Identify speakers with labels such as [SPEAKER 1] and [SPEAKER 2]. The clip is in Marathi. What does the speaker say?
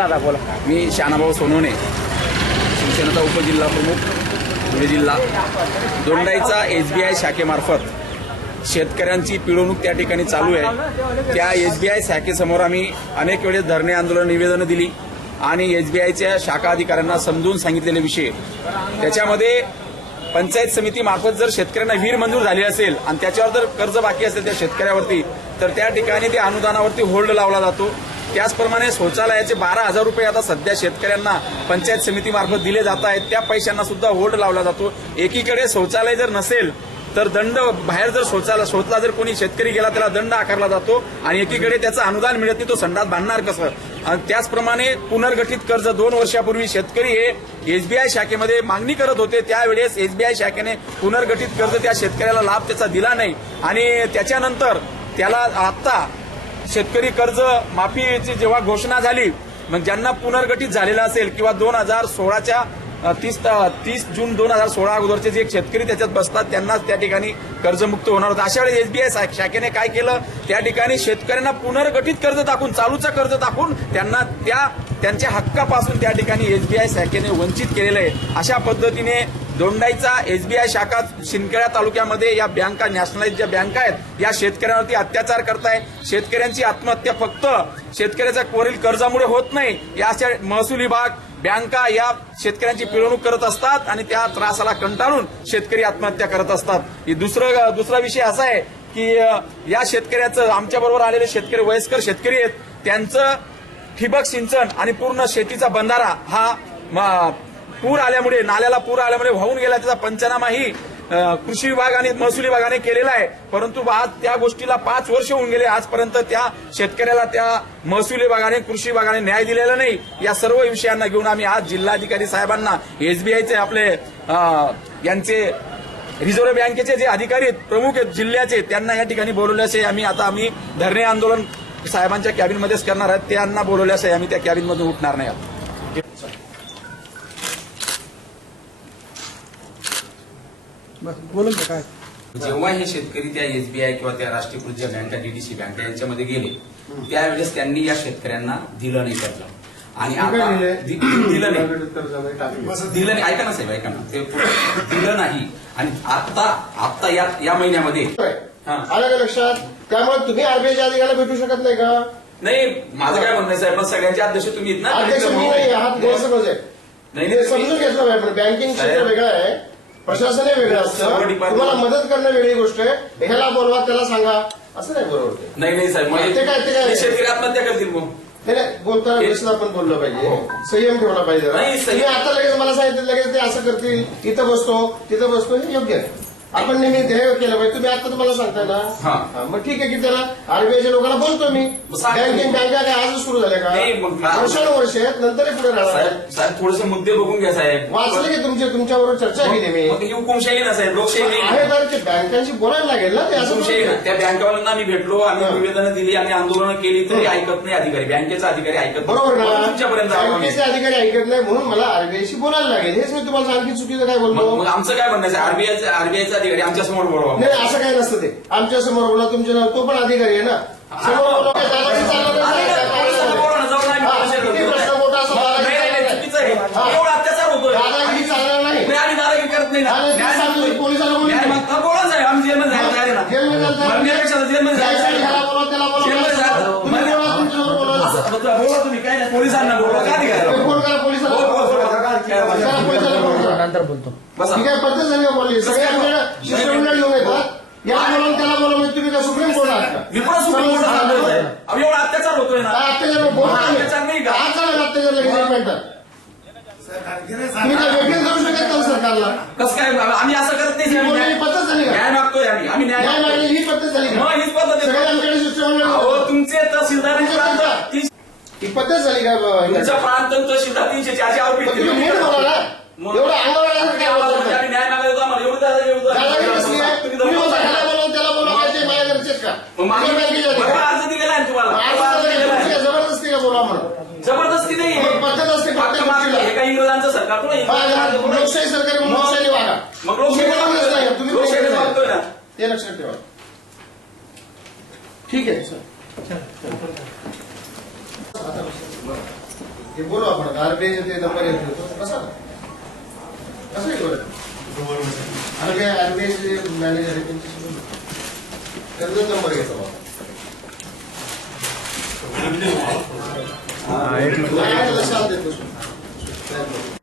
[SPEAKER 1] दादा बोला.
[SPEAKER 2] मी शानाभाऊ सोनवणे शिवसेनेचा उपजिल्हा प्रमुख धुळे जिल्हा. दोंडाईचा आय शाखेमार्फत शेतकऱ्यांची पिळवणूक त्या ठिकाणी चालू आहे. त्या एस बी आय शाखेसमोर आम्ही अनेक वेळेस धरणे आंदोलन निवेदनं दिली आणि एस बी आयच्या शाखा अधिकाऱ्यांना समजून सांगितलेले विषय. त्याच्यामध्ये पंचायत समिती मार्फत जर शेतकऱ्यांना वीर मंजूर झाली असेल आणि त्याच्यावर जर कर्ज बाकी असेल त्या शेतकऱ्यावरती तर त्या ठिकाणी ते अनुदानावरती होल्ड लावला जातो. त्याचप्रमाणे शौचालयाचे बारा हजार रुपये आता सध्या शेतकऱ्यांना पंचायत समितीमार्फत दिले जात आहेत. त्या पैशांना सुद्धा होल्ड लावला जातो. एकीकडे शौचालय जर नसेल तर दंड बाहेर जर शौचालय शोधला जर कोणी शेतकरी गेला त्याला दंड आकारला जातो आणि एकीकडे त्याचं अनुदान मिळत नाही तो संडास बांधणार कसं? आणि त्याचप्रमाणे पुनर्गठित कर्ज दोन वर्षापूर्वी शेतकरी हे एसबीआय शाखेमध्ये मागणी करत होते. त्यावेळेस एसबीआय शाखेने पुनर्गठित कर्ज त्या शेतकऱ्याला लाभ त्याचा दिला नाही. आणि त्याच्यानंतर त्याला आता शेतकरी कर्ज माफीची जेव्हा घोषणा झाली मग ज्यांना पुनर्गठित झालेलं असेल किंवा दोन हजार सोळाच्या तीस तीस जून दोन हजार सोळा अगोदरचे जे शेतकरी त्याच्यात बसतात त्यांनाच त्या ठिकाणी कर्जमुक्त होणार होतं. अशा वेळेस एसबीआय शाखेने काय केलं? त्या ठिकाणी शेतकऱ्यांना पुनर्गठित कर्ज टाकून चालूचं कर्ज टाकून त्यांना त्या त्यांच्या हक्कापासून त्या ठिकाणी एसबीआय शाखेने वंचित केलेलं आहे. अशा पद्धतीने दोंडाईचा एसबीआय शाखा शिंदखेडा तालुक्यामध्ये या बँका नॅशनलाइज ज्या बँका आहेत या शेतकऱ्यांवरती अत्याचार करताय. शेतकऱ्यांची आत्महत्या फक्त शेतकऱ्याच्या वरील कर्जामुळे होत नाही. या अशा महसूल विभाग बँका या शेतकऱ्यांची पिळवणूक करत असतात आणि त्या त्रासाला कंटाळून शेतकरी आत्महत्या करत असतात. दुसरं दुसरा विषय असा आहे की या शेतकऱ्याचं आमच्या बरोबर आलेले शेतकरी वयस्कर शेतकरी आहेत त्यांचं ठिबक सिंचन आणि पूर्ण शेतीचा बंधारा हा म- पूर आल्यामुळे नाल्याला पूर आल्यामुळे वाहून गेला त्याचा पंचनामाही कृषी विभाग आणि महसूल विभागाने केलेला आहे. परंतु आज त्या गोष्टीला पाच वर्ष होऊन गेले. आजपर्यंत त्या शेतकऱ्याला त्या महसूल विभागाने कृषी विभागाने न्याय दिलेला नाही. या सर्व विषयांना घेऊन आम्ही आज जिल्हाधिकारी साहेबांना एसबीआयचे आपले यांचे रिझर्व्ह बँकेचे जे अधिकारी आहेत प्रमुख आहेत जिल्ह्याचे त्यांना या ठिकाणी बोलवल्याचे आम्ही आता आम्ही धरणे आंदोलन साहेबांच्या कॅबिनमध्येच करणार आहेत त्यांना बोलवल्याचे आम्ही त्या कॅबिनमधून उठणार नाही आहोत
[SPEAKER 1] काय?
[SPEAKER 2] जेव्हा हे शेतकरी त्या एसबीआय किंवा त्या राष्ट्रीयकृत ज्या बँका डीडीसी बँका यांच्यामध्ये गेले त्यावेळेस त्यांनी या शेतकऱ्यांना दिलं नाही कर्ज आणि आता दि- दिलं नाही. दिलं नाही. ऐका ना साहेब ऐका ना. ते दिलं नाही. आणि आता आता या या महिन्यामध्ये.
[SPEAKER 3] आलं का लक्षात? त्यामुळे तुम्ही आरबीआयच्या अधिकाऱ्याला भेटू शकत नाही का?
[SPEAKER 2] नाही माझं काय म्हणणं साहेब? पण सगळ्यांचे अध्यक्ष तुम्ही आहेत ना?
[SPEAKER 3] अध्यक्ष मी नाही हा गैरसमज आहे. हे समजून घेतलं पाहिजे पण बँकिंग क्षेत्र. वेगळं आहे प्रशासनही वेगळं असतं. तुम्हाला मदत करणं वेगळी गोष्ट आहे. ह्याला बोलवा त्याला सांगा. असं नाही बरोबर.
[SPEAKER 2] नाही नाही साहेब मग
[SPEAKER 3] ते काय- ते काय?
[SPEAKER 2] हे शेतकरी आत्महत्या करतील मग.
[SPEAKER 3] नाही, बोलताना वेळेस आपण बोललं पाहिजे. संयम ठेवला पाहिजे. आता लगेच मला सांगितलं लगेच ते असं करतील इथं बसतो तिथं बसतो हे योग्य आहे. आपण नेहमी ध्येय केलं पाहिजे. तुम्ही आता तुम्हाला सांगताय ना?
[SPEAKER 2] हा.
[SPEAKER 3] हा, मग ठीक आहे की त्याला आरबीआयच्या लोकांना बोलतो मी.
[SPEAKER 2] सांगा.
[SPEAKER 3] बँकिंग बँका काय आजच सुरू झाल्या का?
[SPEAKER 2] नाही, मग
[SPEAKER 3] वर्षानुवर्ष आहेत नंतरही पुढे राहणार. आहे.
[SPEAKER 2] साहेब साहेब थोडेसे मुद्दे बघून घ्या साहेब.
[SPEAKER 3] वाचले की तुमच्या तुमच्याबरोबर चर्चा केली मी.
[SPEAKER 2] मग ही हुकुमशाही ना साहेब. लोकशाही नाही.
[SPEAKER 3] आहे तर ते बँकांशी बोलायला लागेल ना ते असं
[SPEAKER 2] हुकुमशाही ना. त्या बँकेवाल्यांना आम्ही भेटलो आम्ही
[SPEAKER 3] हा.
[SPEAKER 2] निवेदनं दिली आणि आंदोलनं केली तरी ऐकत नाही अधिकारी. बँकेचा अधिकारी ऐकत नाही.
[SPEAKER 3] बरोबर ना?
[SPEAKER 2] म्हणून तुमच्यापर्यंत आलो आम्ही.
[SPEAKER 3] बँकेचे अधिकारी ऐकत नाही म्हणून मला आरबीआयशी बोलायला लागेल. हेच मी तुम्हाला आणखी चुकीचं काय
[SPEAKER 2] मग
[SPEAKER 3] बोललो.
[SPEAKER 2] मग आमचं काय म्हणणं आहे आरबीआयचा आरबीआयचा अधिकारी आमच्यासमोर बोलवा
[SPEAKER 3] नाही असं काही नसतं ते आमच्यासमोर बोला तुमच्या नाव तो पण अधिकारी आहे ना समोर बोला की दादाजी चाललं
[SPEAKER 2] अरे,
[SPEAKER 3] नाही.
[SPEAKER 2] पोलिसांना बोलवा ना, जाऊन आम्ही
[SPEAKER 3] हा,
[SPEAKER 2] पोलिसांना
[SPEAKER 3] किती
[SPEAKER 2] बोलतो.
[SPEAKER 3] प्रश्न मोठा असं
[SPEAKER 2] मग
[SPEAKER 3] दादाजी
[SPEAKER 2] नाही, नाही, नाही,
[SPEAKER 3] चालणार
[SPEAKER 2] चुकीचं आहे
[SPEAKER 3] हा.
[SPEAKER 2] एवढा अत्याचार होतोय
[SPEAKER 3] दादागिरी चालणार नाही
[SPEAKER 2] नाही, आम्ही दादागिरी करत नाही ना
[SPEAKER 3] नाही,
[SPEAKER 2] न्याय
[SPEAKER 3] ते
[SPEAKER 2] मागतोय.
[SPEAKER 3] सांगतो, पोलिसांना बोलू
[SPEAKER 2] न्याय
[SPEAKER 3] दे.
[SPEAKER 2] मागतो. बोला साहेब आम्ही जेलमध्ये जायला तयार आहे ना
[SPEAKER 3] जेलमध्ये जायचं.
[SPEAKER 2] मरण्यापेक्षा जेलमध्ये जायचं
[SPEAKER 3] जायचं, ह्याला बोलवा, त्याला बोलवा.
[SPEAKER 2] जेलमध्ये जायचं.
[SPEAKER 3] तुम्ही बोला, तुमच्यावर बोला.
[SPEAKER 2] बोला तुम्ही काय नाही पोलिसांना बोलवा का अधिकारी
[SPEAKER 3] ते
[SPEAKER 1] नंतर बोलतो.
[SPEAKER 2] बसा.
[SPEAKER 3] ही काय पद्धत झाली का बोलली? सगळे आमच्याकडे शिष्टमंडळ येऊन येतात बोलून त्याला तुम्ही काय सुप्रीम कोर्ट आहात का?
[SPEAKER 2] मी पण सुप्रीम. अहो, एवढा अत्याचार होतोय ना.
[SPEAKER 3] अत्याचार बोलतो
[SPEAKER 2] हा, अत्याचार नाही का?
[SPEAKER 3] आज झाला अत्याचार लगेच तुम्ही काय वेगळं करू शकत नाही सरकारला?
[SPEAKER 2] कसं काय? आम्ही असं करत नाही
[SPEAKER 3] ही पद्धत झाली का?
[SPEAKER 2] न्याय मागतोय आम्ही. आम्ही न्याय
[SPEAKER 3] ही पद्धत झाली
[SPEAKER 2] मग
[SPEAKER 3] का
[SPEAKER 2] हीच पद्धत आहे.
[SPEAKER 3] सगळे आमच्याकडे शिष्टमंडळ
[SPEAKER 2] अहो
[SPEAKER 3] येतात.
[SPEAKER 2] तुमचे
[SPEAKER 3] ही पद्धत झाली का?
[SPEAKER 2] तुमच्या प्रांत तहसीलदार तीनशे चारशे आरोपी
[SPEAKER 3] तुम्ही नीट बोला एवढं अंगावर आल्यासारखं काय कसली आहे?
[SPEAKER 2] तुम्ही?
[SPEAKER 3] ह्याला त्याला बोलवा काय ते माझ्या घरचेच का?
[SPEAKER 2] मग मागे-
[SPEAKER 3] रिझर्व्ह बँकेचे अधिकारी.
[SPEAKER 2] बरोबर अर्ज दिलेला आहे तुम्हाला.
[SPEAKER 3] आज. तुमची जबरदस्ती का बोला म्हणून?
[SPEAKER 2] जबरदस्ती नाही.
[SPEAKER 3] मग पद्धत असते गोष्टीला.
[SPEAKER 2] हे काही इंग्रजांचं सरकार.
[SPEAKER 3] हा, लोकशाही सरकार आहे, मग लोकशाही वागा.
[SPEAKER 2] मग लोकशाही
[SPEAKER 3] तुम्ही बोलतच नाही, तुम्ही
[SPEAKER 2] लोकशाही
[SPEAKER 3] नाही.
[SPEAKER 2] ना.
[SPEAKER 3] ते लक्षात ठेवा. ठीक आहे सर. ते बोलू आपण. आरबीआयचे ते नंबर येत कसा कसं बरं. आरबीआय आरबीआयचे मॅनेजर आहे त्यांच्याशी त्यांचा नंबर घेतो लक्षात देतो